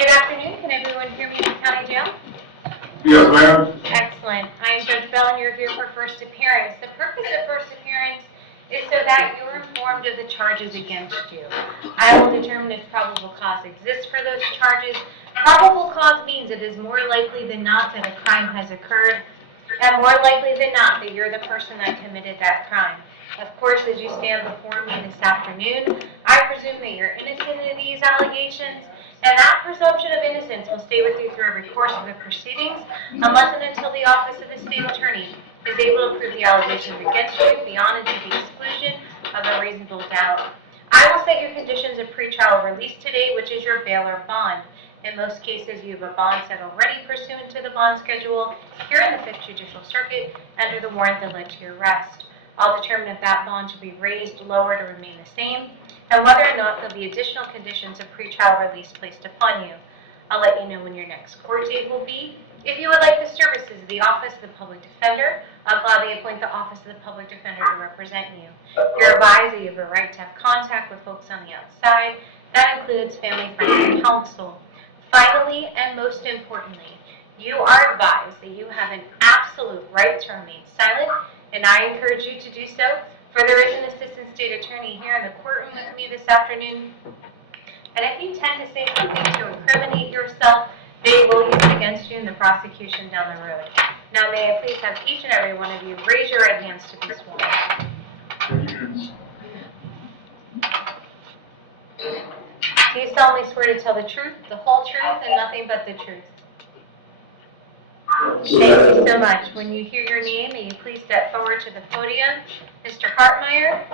Good afternoon. Can everyone hear me in the county jail? Yes, ma'am. Excellent. I am Judge Bell, and you're here for first appearance. The purpose of first appearance is so that you're informed of the charges against you. I will determine if probable cause exists for those charges. Probable cause means it is more likely than not that a crime has occurred, and more likely than not that you're the person that committed that crime. Of course, as you stand before me this afternoon, I presume that you're innocent of these allegations, and that presumption of innocence will stay with you through every course of the proceedings, unless and until the office of the state attorney is able to prove the allegations against you beyond and to the exclusion of a reasonable doubt. I will set your conditions of pretrial release today, which is your bail or bond. In most cases, you have a bond set already pursuant to the bond schedule here in the 5th Judicial Circuit under the warrant that led to your arrest. I'll determine if that bond should be raised, lowered, or remain the same, and whether or not there'll be additional conditions of pretrial release placed upon you. I'll let you know when your next court date will be. If you would like the services of the Office of the Public Defender, I'll gladly appoint the Office of the Public Defender to represent you. You're advised that you have a right to have contact with folks on the outside. That includes family, friends, and counsel. Finally, and most importantly, you are advised that you have an absolute right to remain silent, and I encourage you to do so, for there is an assistant state attorney here in the courtroom with me this afternoon. And if you tend to say something to incriminate yourself, they will use it against you in the prosecution down the road. Now, may I please have each and every one of you raise your right hands to be sworn. Do you solemnly swear to tell the truth, the whole truth, and nothing but the truth? Thank you so much. When you hear your name, may you please step forward to the podium. Mr. Hartmeyer.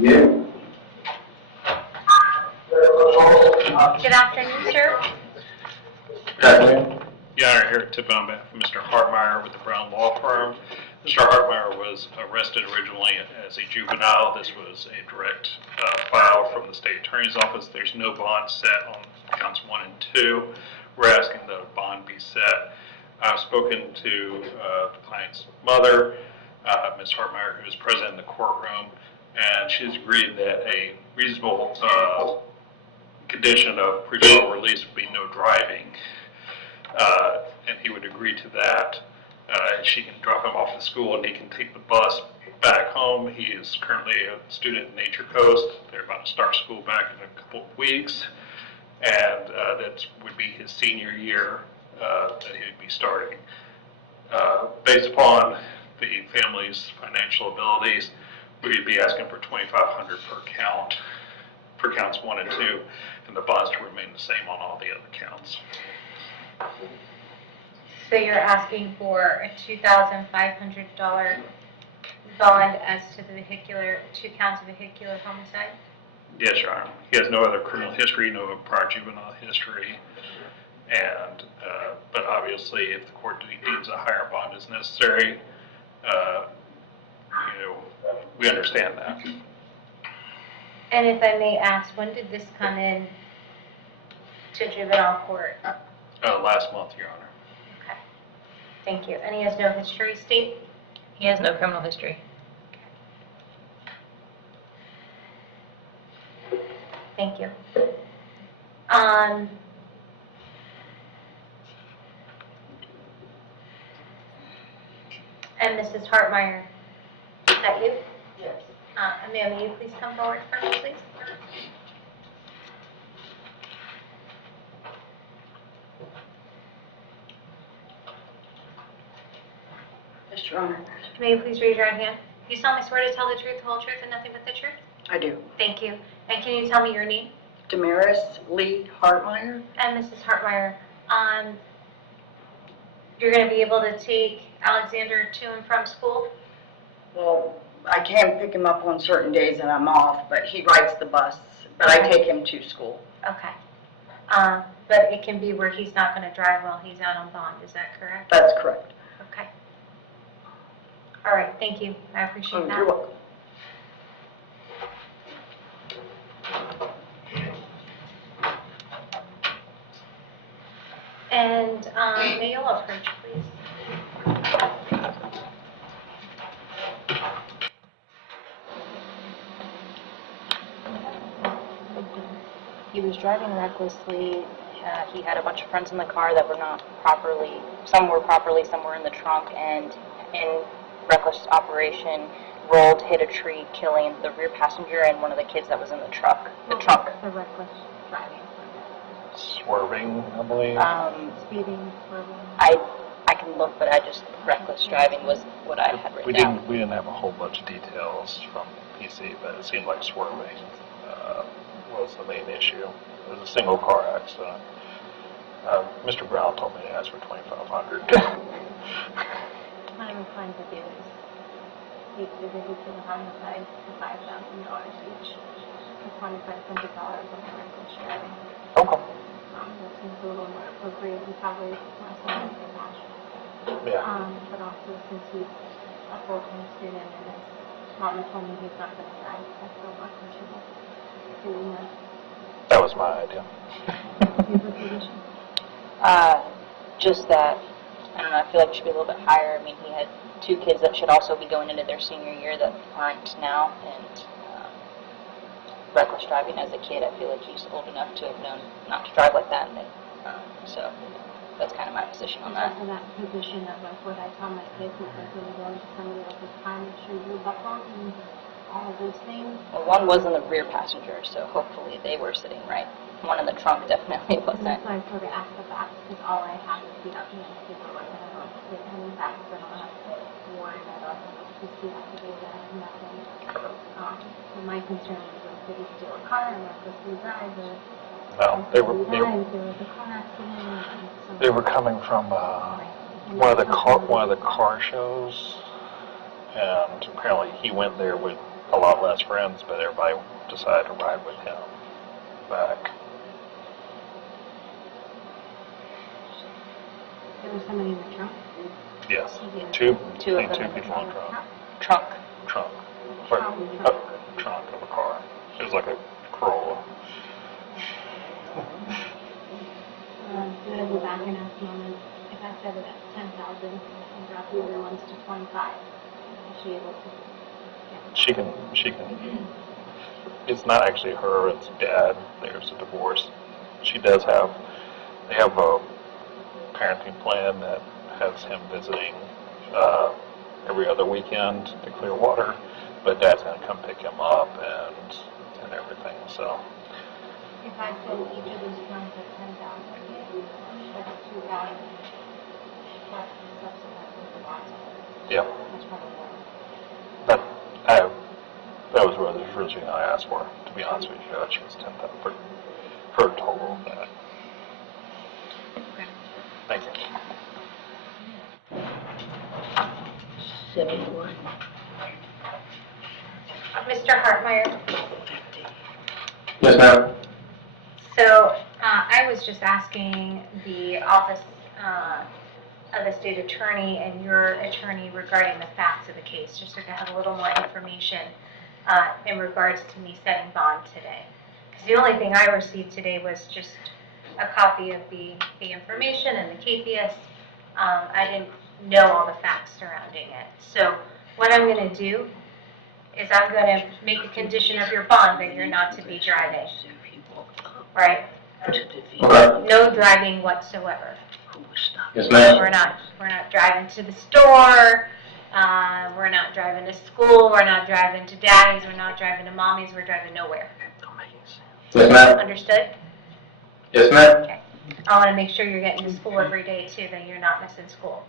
Yeah. Good afternoon, sir. Good afternoon. Your Honor, here at tip on behalf of Mr. Hartmeyer with the Brown Law Firm. Mr. Hartmeyer was arrested originally as a juvenile. This was a direct file from the state attorney's office. There's no bond set on counts 1 and 2. We're asking that a bond be set. I've spoken to the client's mother, Ms. Hartmeyer, who is present in the courtroom, and she's agreed that a reasonable condition of pretrial release would be no driving. And he would agree to that. She can drop him off at school and he can take the bus back home. He is currently a student in Nature Coast. They're about to start school back in a couple of weeks. And that would be his senior year that he would be starting. Based upon the family's financial abilities, we would be asking for $2,500 per count, for counts 1 and 2, and the bonds to remain the same on all the other counts. So you're asking for a $2,500 bond as to the 2 counts of vehicular homicide? Yes, Your Honor. He has no other criminal history, no prior juvenile history, and but obviously, if the court deems a higher bond is necessary, we understand that. And if I may ask, when did this come in to juvenile court? Last month, Your Honor. Okay. Thank you. And he has no history, state? He has no criminal history. Thank you. And Mrs. Hartmeyer, is that you? Yes. Ma'am, will you please come forward for me, please? Yes, Your Honor. May you please raise your right hand? You solemnly swear to tell the truth, the whole truth, and nothing but the truth? I do. Thank you. And can you tell me your name? Damaris Lee Hartmeyer. And Mrs. Hartmeyer, you're going to be able to take Alexander to and from school? Well, I can pick him up on certain days and I'm off, but he rides the bus. But I take him to school. Okay. But it can be where he's not going to drive while he's out on bond, is that correct? That's correct. Okay. All right, thank you. I appreciate that. You're welcome. And may you all approach, please. He was driving recklessly. He had a bunch of friends in the car that were not properly, some were properly, some were in the trunk, and in reckless operation, rolled, hit a tree, killing the rear passenger and one of the kids that was in the truck. The trunk. The reckless driving. Swerving, I believe. Speeding, swerving. I can look, but reckless driving was what I had written down. We didn't have a whole bunch of details from PC, but it seemed like swerving was the main issue. It was a single car accident. Mr. Brown told me to ask for $2,500. I'm inclined to do this. He can homicide for $5,000 each. For $2,500 on the reckless driving. Okay. That seems a little more appropriate and probably less than the cash. Yeah. But also since he's a full-time student and his mama told me he's not going to drive, I feel more comfortable doing that. That was my idea. Your position. Just that, I don't know, I feel like it should be a little bit higher. I mean, he had 2 kids that should also be going into their senior year that aren't now, and reckless driving as a kid, I feel like he's old enough to have known not to drive like that, and so that's kind of my position on that. Also that position of like what I tell my kids is like when you go into somebody else's car, make sure you're buckled and all of those things. Well, one was in the rear passenger, so hopefully they were sitting right. One in the trunk definitely And wasn't. that's why I sort of asked the facts, because all I have is the paperwork, and I don't get any facts, I don't have to warn, I don't have to see activated, I have nothing. So my concern was like, did he steal a car and recklessly drive, or No, they were there was a car accident, and so. they were coming from one of the car shows, and apparently he went there with a lot less friends, but everybody decided to ride with him back. There was somebody in the trunk? Yes, Yeah. two Two of them two in the people in trunk. trunk, like trunk of a car. It was like a Corolla. Did I go back and ask Mom if I set it at 10,000 and drop the other ones to 25? Is she able to? She can. It's not actually her. It's Dad. There's a divorce. They have a parenting plan that has him visiting every other weekend to Clearwater, but Dad's gonna come pick him up and everything. So If I set each of those ones at 10,000, that's 2,000 plus the subsequent with the bonds. yeah, That's probably more. that was what the first thing I asked for. To be honest with you, Judge, was 10,000 for her total of that. Thank you. 74. Mr. Hartmeyer? Yes, ma'am. So, I was just asking the office of the state attorney and your attorney regarding the facts of the case, just so I have a little more information in regards to me setting bond today. Because the only thing I received today was just a copy of the information and the KPS. I didn't know all the facts surrounding it. So what I'm going to do is I'm going to make a condition of your bond that you're not to be driving. Right? Okay. No driving whatsoever. Yes, ma'am. We're not driving to the store. We're not driving to school. We're not driving to daddy's. We're not driving to mommy's. We're driving nowhere. Yes, ma'am. Understood? Yes, ma'am. Okay. I want to make sure you're getting to school every day too, that you're not missing school.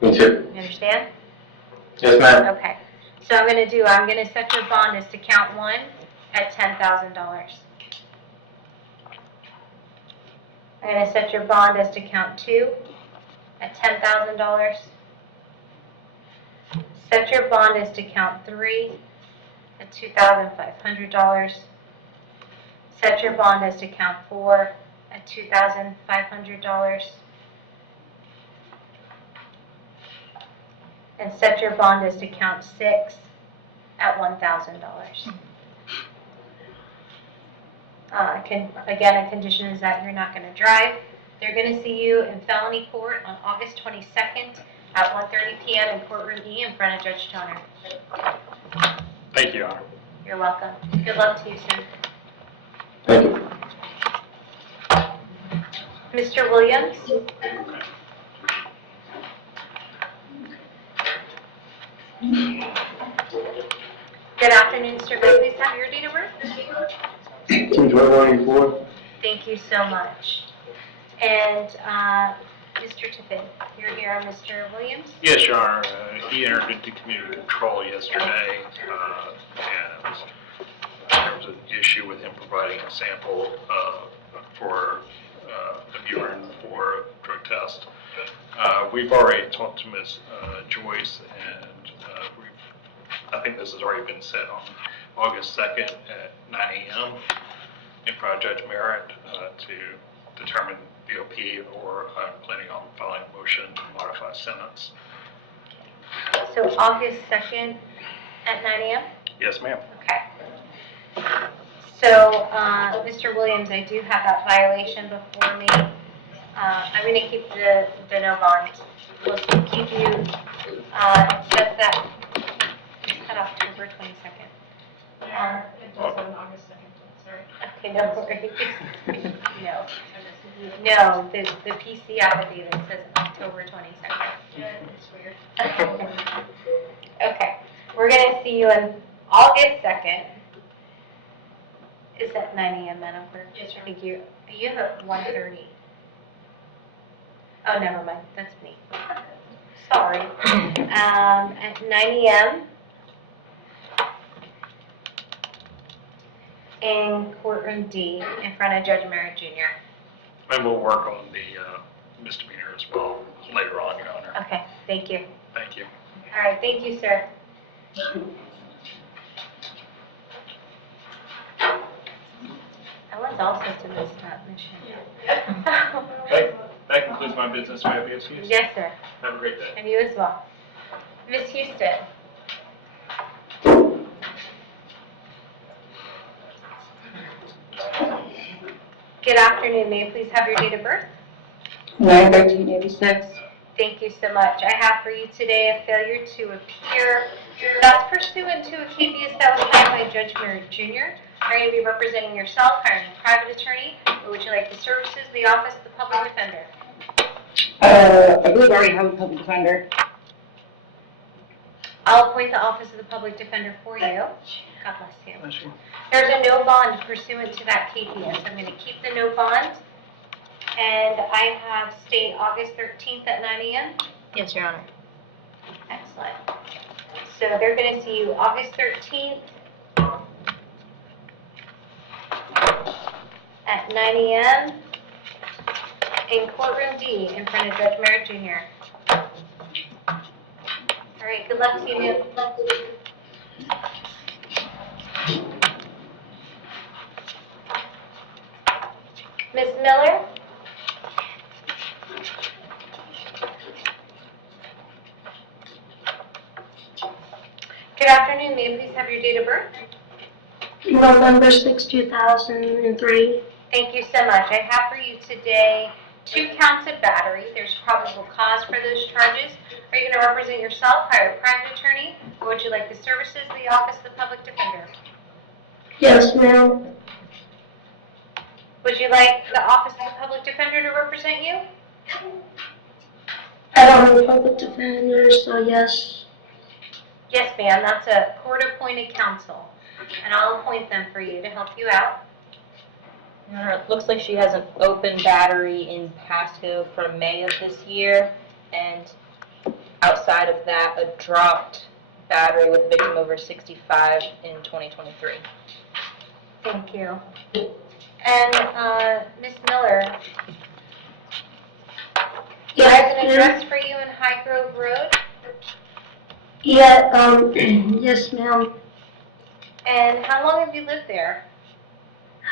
Me too. You understand? Yes, ma'am. Okay. So I'm going to set your bond as to count 1 at $10,000. I'm going to set your bond as to count 2 at $10,000. Set your bond as to count 3 at $2,500. Set your bond as to count 4 at $2,500. And set your bond as to count 6 at $1,000. Again, a condition is that you're not going to drive. They're going to see you in felony court on August 22nd at 1:30 p.m. in courtroom E in front of Judge Toner. Thank you, Your Honor. You're welcome. Good luck to you, sir. Thank you. Mr. Williams? Good afternoon, sir. May I please have your date of birth? 2/21/84. Thank you so much. And Mr. Tippin, you're here on Mr. Williams? Yes, Your Honor. He entered into community control yesterday, and there was an issue with him providing a sample for of urine for a drug test. We've already talked to Ms. Joyce, and I think this has already been set on August 2nd at 9 a.m. in front of Judge Merritt to determine BOP, or I'm planning on filing a motion to modify sentence. So August 2nd at 9 a.m.? Yes, ma'am. Okay. So, Mr. Williams, I do have that violation before me. I'm going to keep the no bond. We'll keep you, set that at October 22nd. It does on August 2nd, sorry. Okay, no worries. No. No, the PC affidavit says October 22nd. Yeah, it's weird. Okay, we're going to see you on August 2nd. Is that 9 a.m. Madam Clerk? Yes, sir. Thank you. You have at 1:30. Oh, never mind, that's me. Sorry. At 9 a.m. in courtroom D in front of Judge Merritt Jr. And we'll work on the misdemeanor as well later on, Your Honor. Okay, thank you. Thank you. All right, thank you, sir. I was also to miss that mission. Okay, that concludes my business. May I be excused? Yes, sir, Have a great day. and you as well. Miss Houston? Good afternoon, may I please have your date of birth? 9/13/86. Thank you so much. I have for you today a failure to appear. That's pursuant to a KPS that was filed by Judge Merritt Jr. Are you going to be representing yourself, hiring a private attorney, or would you like the services of the Office of the Public Defender? I believe I already have a public defender. I'll appoint the Office of the Public Defender for you. God bless you. There's a no bond pursuant to that KPS. I'm going to keep the no bond. And I have state August 13th at 9 a.m. Yes, Your Honor. Excellent. So they're going to see you August 13th at 9 a.m. in courtroom D in front of Judge Merritt Jr. All right, good luck to you, ma'am. Ms. Miller? Good afternoon, may I please have your date of birth? November 6, 2003. Thank you so much. I have for you today 2 counts of battery. There's probable cause for those charges. Are you going to represent yourself, hire a private attorney, or would you like the services of the Office of the Public Defender? Yes, ma'am. Would you like the Office of the Public Defender to represent you? I don't have a public defender, so yes. Yes, ma'am. That's a court-appointed counsel, and I'll appoint them for you to help you out. Your Honor, it looks like she has an open battery in Pasco from May of this year, and outside of that, a dropped battery with a victim over 65 in 2023. Thank you. And Ms. Miller, I have an address for you in High Grove Road, Yeah, yes, ma'am. and how long have you lived there?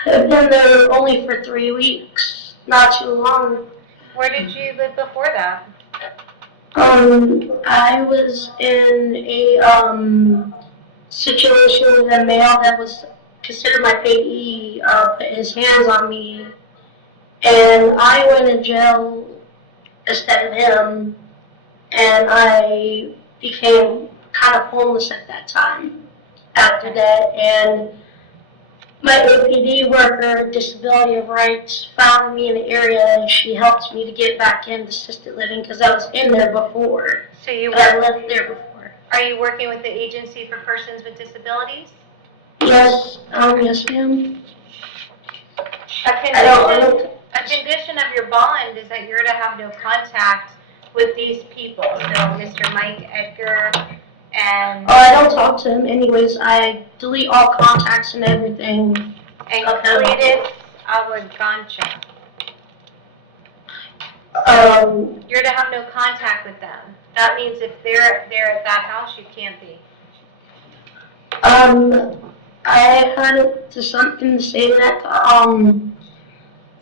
I've been there only for 3 weeks, not too long. Where did you live before that? I was in a, situation with a male that was considered my payee, put his hands on me, and I went in jail instead of him, and I became kind of homeless at that time after that, and my APD worker, disability of rights, found me in the area and she helped me to get back into assisted living because I was in there before. So you But I work, lived there before. are you working with the Agency for Persons with Disabilities? Yes, yes, ma'am. A condition of your bond is that you're to have no contact with these people. So Mr. Mike Edgar and. Oh, I don't talk to him anyways. I delete all contacts and everything. And Okay. Cletus Awagancha. You're to have no contact with them. That means if they're at that house, you can't be. I heard something saying that,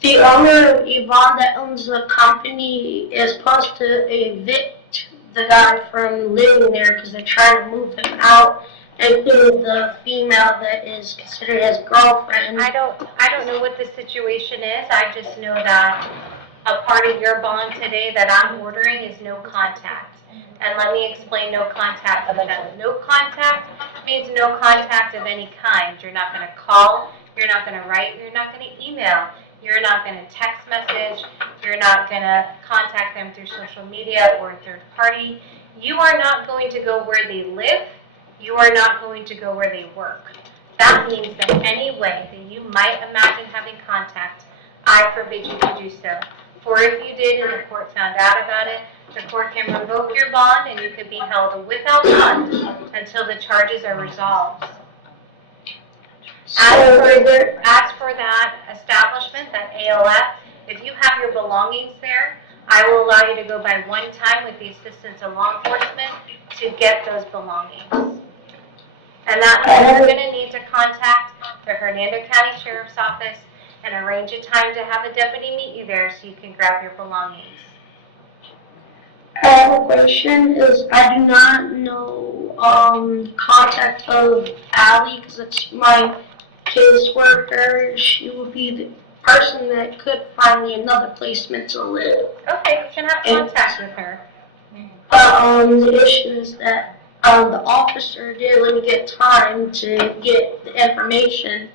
the owner of Yvonne that owns the company is supposed to evict the guy from living there because they're trying to move him out, including the female that is considered his girlfriend. I don't know what the situation is. I just know that a part of your bond today that I'm ordering is no contact. And let me explain no contact with them. No contact means no contact of any kind. You're not going to call, you're not going to write, you're not going to email, you're not going to text message, you're not going to contact them through social media or a third party. You are not going to go where they live, you are not going to go where they work. That means that any way that you might imagine having contact, I forbid you to do so. For if you did and the court found out about it, the court can revoke your bond and you could be held without bond until the charges are resolved. As for that establishment, that ALF, if you have your belongings there, I will allow you to go by one time with the assistance of law enforcement to get those belongings. And that means you're going to need to contact the Hernando County Sheriff's Office and arrange a time to have a deputy meet you there so you can grab your belongings. The question is, I do not know contact of Allie because it's my caseworker. She will be the person that could find me another placement to live. Okay, you can have contact with her. But the issue is that the officer didn't let me get time to get the information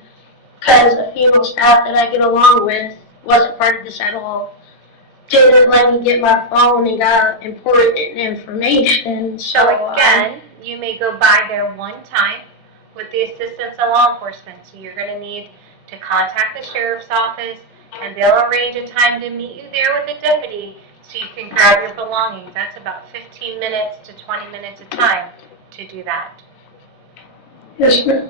because a female staff that I get along with wasn't part of this at all. Didn't let me get my phone and got important information. So again, you may go by there one time with the assistance of law enforcement. So you're going to need to contact the sheriff's office and they'll arrange a time to meet you there with a deputy so you can grab your belongings. That's about 15 minutes to 20 minutes of time to do that. Yes, ma'am.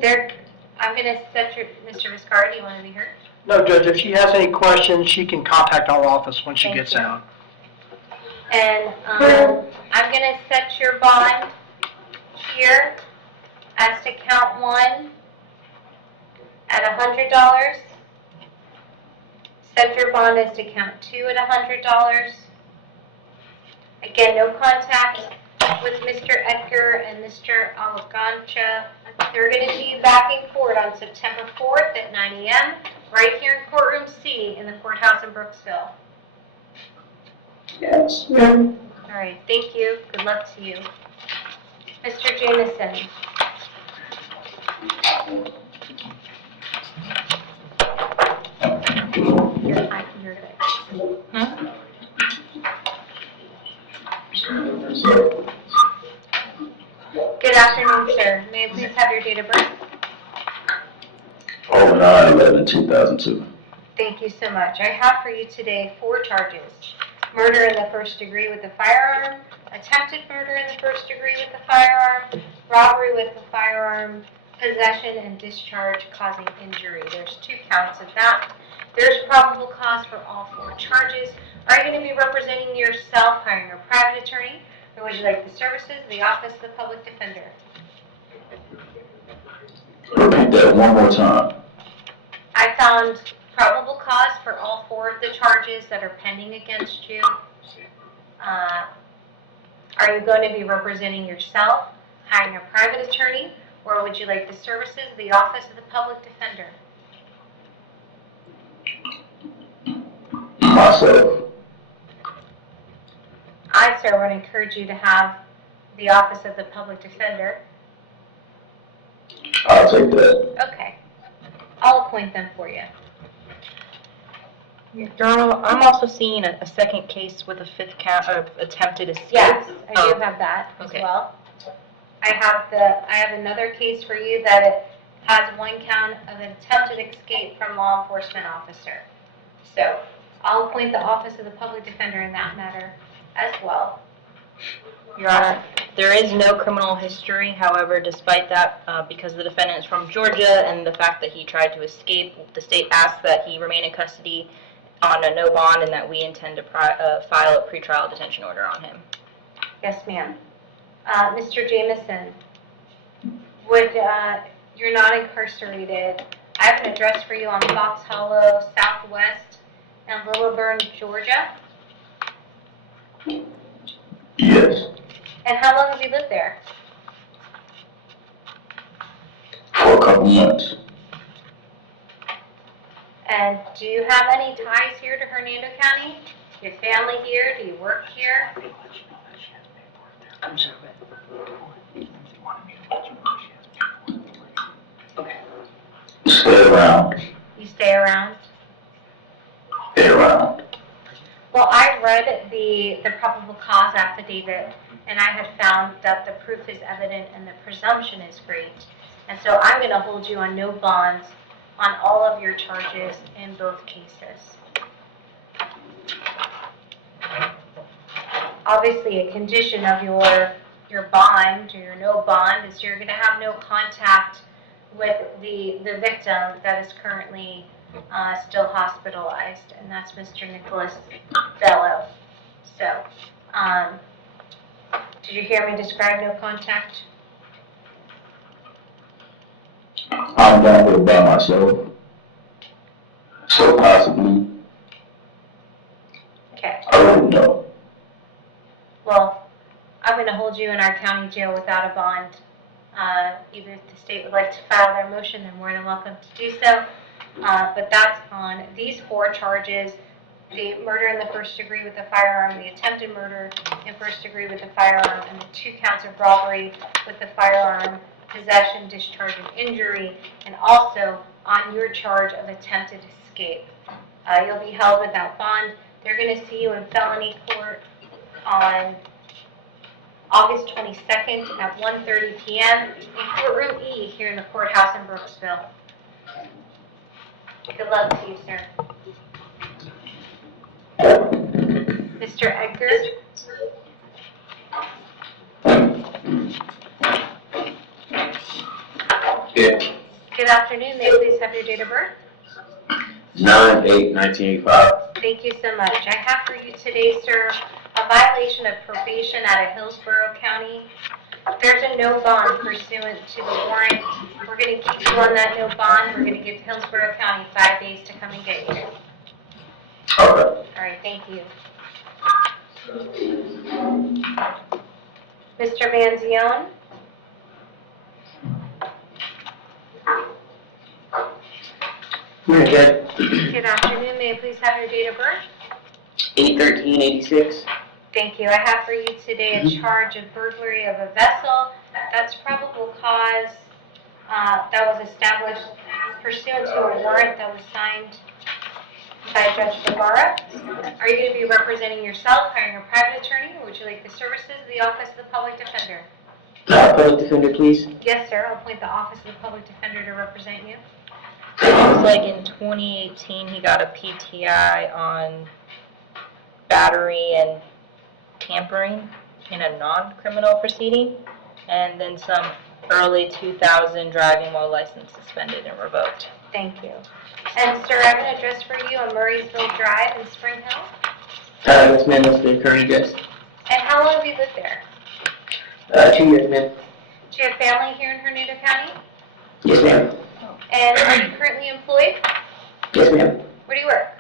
I'm going to set your, Mr. Viscardi, do you want to be heard? No, Judge, if she has any questions, she can contact our office when she Thank gets you. out. And I'm going to set your bond here as to count one at $100. Set your bond as to count two at $100. Again, no contact with Mr. Edgar and Mr. Alagancha. They're going to see you back in court on September 4th at 9 a.m. right here in courtroom C in the courthouse in Brooksville. Yes, ma'am. All right, thank you. Good luck to you. Mr. Jameson. You're good. Good afternoon, sir. May I please have your date of birth? 09/11/2002. Thank you so much. I have for you today 4 charges. Murder in the first degree with a firearm, attempted murder in the first degree with a firearm, robbery with a firearm, possession and discharge causing injury. There's 2 counts of that. There's probable cause for all 4 charges. Are you going to be representing yourself, hiring a private attorney, or would you like the services of the Office of the Public Defender? Repeat that one more time. I found probable cause for all 4 of the charges that are pending against you. Are you going to be representing yourself, hiring a private attorney, or would you like the services of the Office of the Public Defender? Myself. I, sir, would encourage you to have the Office of the Public Defender. I'll take that. Okay. I'll appoint them for you. Your Honor, I'm also seeing a second case with a fifth count of attempted escape. Yes, I do Oh, have that as okay. well. I have another case for you that it has one count of an attempted escape from law enforcement officer. So I'll appoint the Office of the Public Defender in that matter as well. Your Honor, there is no criminal history. However, despite that, because the defendant is from Georgia and the fact that he tried to escape, the state asks that he remain in custody on a no bond and that we intend to file a pretrial detention order on him. Yes, ma'am. Mr. Jamison, you're not incarcerated. I have an address for you on Fox Hollow Southwest and Lilburn, Georgia. Yes, And how long have you lived there? for a couple months. And do you have any ties here to Hernando County? Do you have family here? Do you work here? I'm sorry. Okay. Stay around, You stay around? stay around. Well, I read the probable cause affidavit, and I had found that the proof is evident and the presumption is great. And so I'm going to hold you on no bonds on all of your charges in both cases. Obviously, a condition of your bond or your no bond is you're going to have no contact with the victim that is currently still hospitalized, and that's Mr. Nicholas Bello. So, did you hear me describe no contact? I'm down here by myself. So possibly, Okay. I don't know. Well, I'm going to hold you in our county jail without a bond. Either if the state would like to file their motion, they're more than welcome to do so. But that's on these 4 charges: the murder in the first degree with a firearm, the attempted murder in first degree with a firearm, and the 2 counts of robbery with the firearm, possession, discharge, and injury, and also on your charge of attempted escape. You'll be held without bond. They're going to see you in felony court on August 22nd at 1:30 p.m. in courtroom E here in the courthouse in Brooksville. Good luck to you, sir. Mr. Edgar? Yeah. Good afternoon. May I please have your date of birth? 9/8/1985. Thank you so much. I have for you today, sir, a violation of probation out of Hillsborough County. There's a no bond pursuant to the warrant. We're going to keep you on that no bond. We're going to give Hillsborough County 5 days to come and get you. Okay. All right, thank you. Mr. Manzione? Good. Good afternoon. May I please have your date of birth? 8/13/86. Thank you. I have for you today a charge of burglary of a vessel. That's probable cause that was established pursuant to a warrant that was signed by Judge Guevara. Are you going to be representing yourself, hiring a private attorney, or would you like the services of the Office of the Public Defender? Public defender, please. Yes, sir. I'll appoint the Office of the Public Defender to represent you. It looks like in 2018 he got a PTI on battery and tampering in a non-criminal proceeding, and then some early 2000 driving while license suspended and revoked. Thank you. And, sir, I have an address for you on Murraysville Drive in Spring Hill. Yes, ma'am, that's the current address. And how long have you lived there? 2 years, ma'am. Do you have family here in Hernando County? Yes, ma'am. And are you currently employed? Yes, ma'am. Where do you work?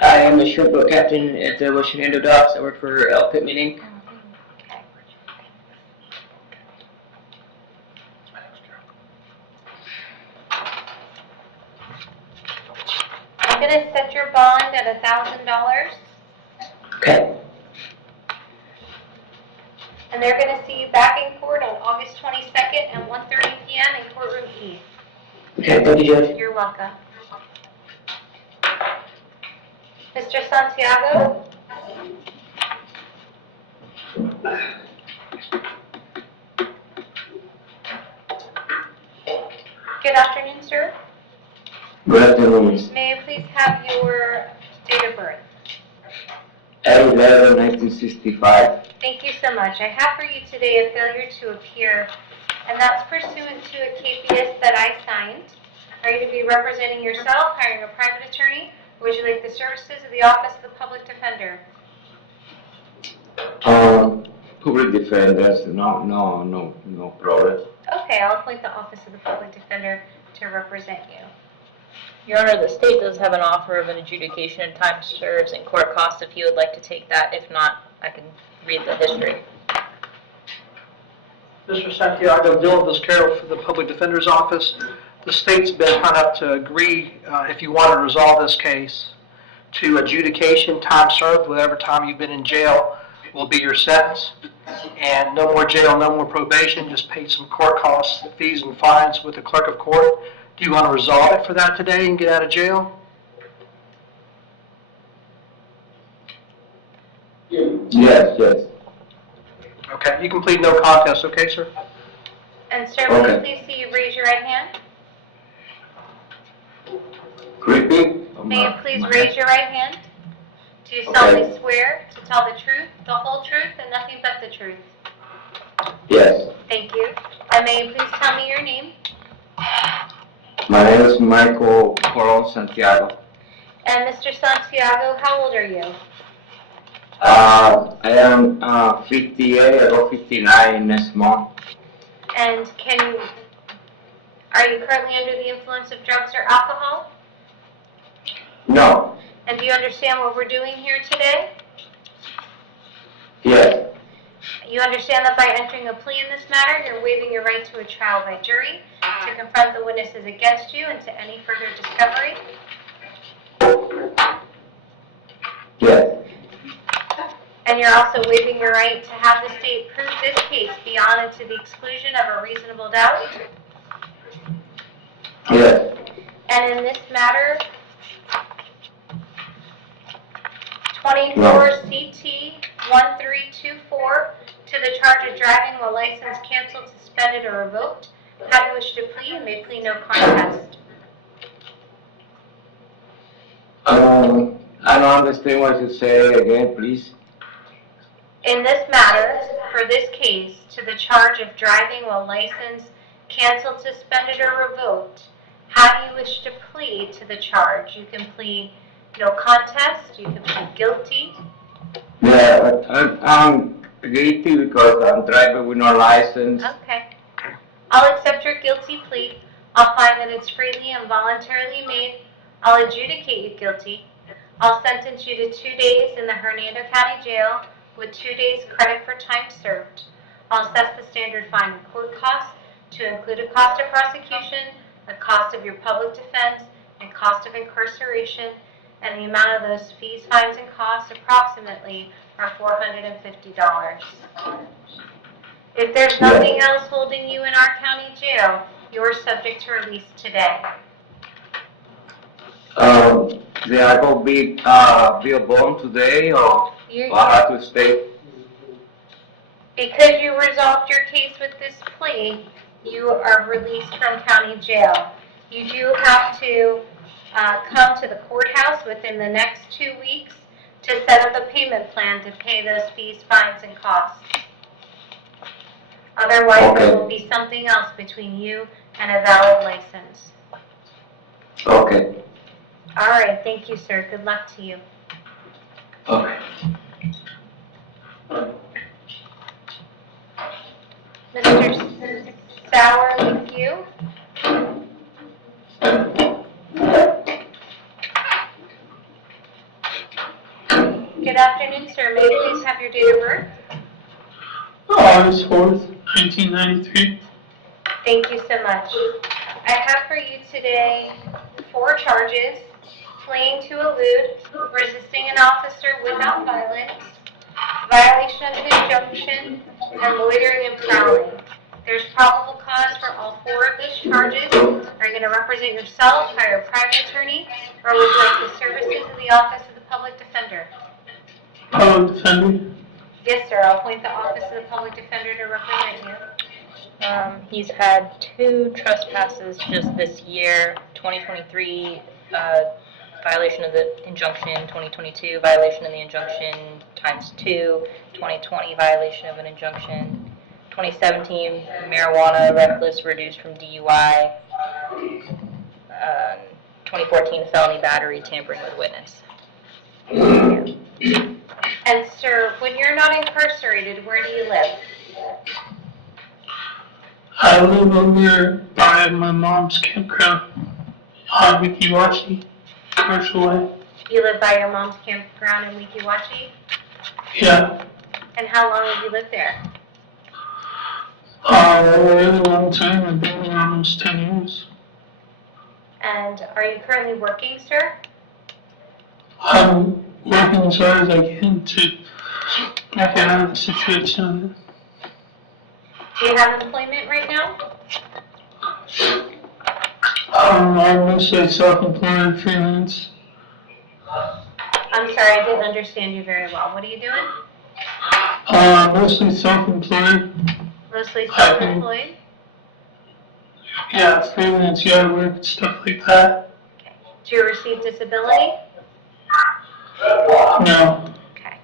I am a shrimp boat captain at the West Hernando docks. I work for Pitman Inc. Okay. I'm going to set your bond at $1,000, Okay. and they're going to see you back in court on August 22nd at 1:30 p.m. in courtroom E. Okay, thank you, Judge. You're welcome. Mr. Santiago? Good afternoon, sir. Good afternoon, Miss. May I please have your date of birth? 8/11/1965. Thank you so much. I have for you today a failure to appear, and that's pursuant to a KPS that I signed. Are you to be representing yourself, hiring a private attorney, or would you like the services of the Office of the Public Defender? Public defenders, no problem. Okay, I'll appoint the Office of the Public Defender to represent you. Your Honor, the state does have an offer of an adjudication and time serves and court costs if you would like to take that. If not, I can read the history. Mr. Santiago, Dylan Viscaro for the Public Defender's Office. The state's been hung up to agree, if you want to resolve this case, to adjudication, time served, whatever time you've been in jail will be your sentence. And no more jail, no more probation, just pay some court costs, fees and fines with the clerk of court. Do you want to resolve it for that today and get out of jail? Yes. Okay, you can plead no contest, okay, sir? And sir, will you Okay. please see you raise your right hand? Repeat. May you please raise your right hand? Do you solemnly swear to tell the truth, the whole truth, and nothing but the truth? Yes. Thank you. And may you please tell me your name? My name is Michael Coron Santiago. And Mr. Santiago, how old are you? I am 58, I go 59 next month. And are you currently under the influence of drugs or alcohol? No. And do you understand what we're doing here today? Yes. You understand that by entering a plea in this matter, you're waiving your right to a trial by jury, to confront the witnesses against you, and to any further discovery? Yes. And you're also waiving your right to have the state prove this case beyond and to the exclusion of a reasonable doubt? Yes. And in this matter, 24 CT 1324, to the charge of driving while license canceled, suspended, or revoked. How do you wish to plead? You may plead no contest. I don't understand what you say again, please. In this matter, for this case, to the charge of driving while license canceled, suspended, or revoked, how do you wish to plead to the charge? You can plead no contest, you can plead guilty. Yeah, I'm guilty because I'm driving with no license. Okay. I'll accept your guilty plea. I'll find that it's freely and voluntarily made. I'll adjudicate you guilty. I'll sentence you to 2 days in the Hernando County Jail with 2 days credit for time served. I'll assess the standard fine and court costs to include a cost of prosecution, a cost of your public defense, and cost of incarceration, and the amount of those fees, fines, and costs approximately are $450. If there's nothing else holding you in our county jail, you're subject to release today. They are going to be a bond today, or I have to stay? Because you resolved your case with this plea, you are released from county jail. You do have to come to the courthouse within the next 2 weeks to set up a payment plan to pay those fees, fines, and costs. Otherwise, there will be something else between you and a valid license. Okay. All right, thank you, sir. Good luck to you. Okay. Mr. Sauer, with you. Good afternoon, sir. May I please have your date of birth? August 4th, 1993. Thank you so much. I have for you today 4 charges: fleeing to elude, resisting an officer without violence, violation of an injunction, and loitering and prowling. There's probable cause for all 4 of those charges. Are you going to represent yourself, hire a private attorney, or would you like the services of the Office of the Public Defender? Public defender. Yes, sir. I'll appoint the Office of the Public Defender to represent you. He's had 2 trespasses just this year, 2023 violation of the injunction, 2022 violation of the injunction times 2, 2020 violation of an injunction, 2017 marijuana reckless reduced from DUI, 2014 felony battery tampering with witness. And sir, when you're not incarcerated, where do you live? I live over by my mom's campground on Wikiwachi, Commercial Way. You live by your mom's campground in Wikiwachi? Yeah. And how long have you lived there? A really long time. I've been there almost 10 years. And are you currently working, sir? I'm working as hard as I can to get out of the situation. Do you have employment right now? I'm mostly self-employed, freelance. I'm sorry, I didn't understand you very well. What are you doing? Mostly self-employed. Mostly self-employed? Yeah, freelance, yard work, stuff like that. Okay. Do you receive disability? No. Okay.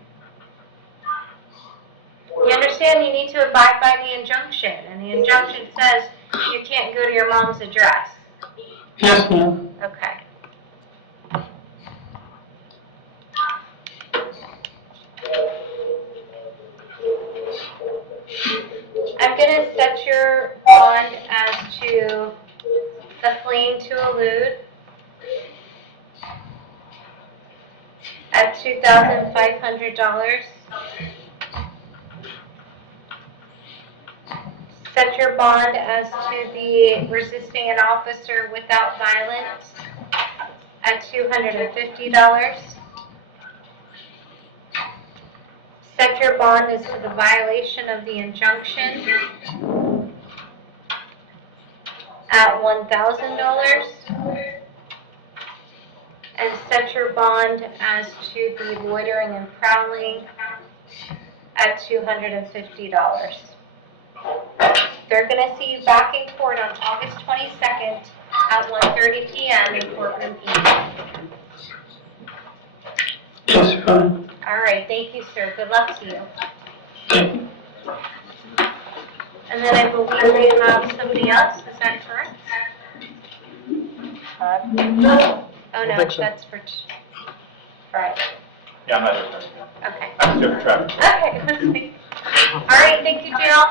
You understand you need to abide by the injunction, and the injunction says you can't go to your mom's address. Yes, ma'am. Okay. I'm going to set your bond as to the fleeing to elude at $2,500. Set your bond as to the resisting an officer without violence at $250. Set your bond as to the violation of the injunction at $1,000. And set your bond as to the loitering and prowling at $250. They're going to see you back in court on August 22nd at 1:30 p.m. in courtroom E. Yes, fine. All right, thank you, sir. Good luck to you. Thank you. And then I believe we have somebody else. Is that correct? Oh, no, think so. that's for Friday. Yeah, I'm not sure. Okay. I'm different traffic. Okay, let's see. All right, thank you, Jill.